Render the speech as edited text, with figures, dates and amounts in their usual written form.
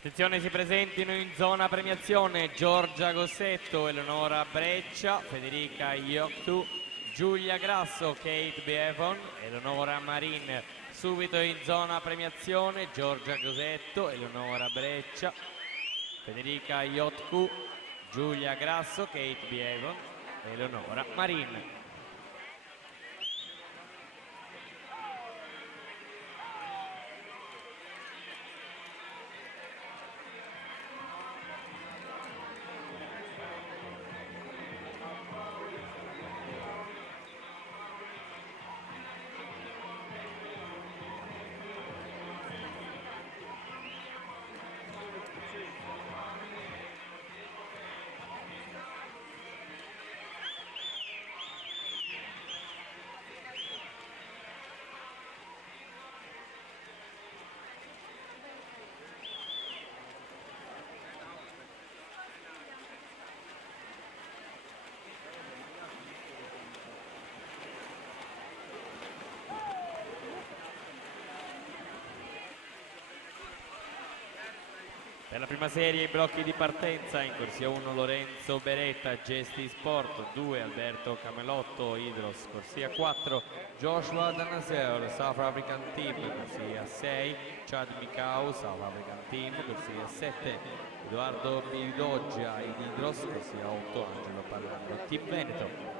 Attenzione, si presentino in zona premiazione Giorgia Gossetto, Eleonora Breccia, Federica Ioctu, Giulia Grasso, Kate Beavon, Eleonora Marin. Subito in zona premiazione Giorgia Gossetto, Eleonora Breccia, Federica Ioctu, Giulia Grasso, Kate Beavon, Eleonora Marin. Per la prima serie i blocchi di partenza: in corsia 1 Lorenzo Beretta, Gesti Sport, 2 Alberto Camelotto, Hydros, corsia 4 Joshua Danaseur, South African Team, corsia 6 Chad Mikau, South African Team, corsia 7 Edoardo Bidoggia, Hydros, corsia 8 Angelo Parlando, Team Veneto.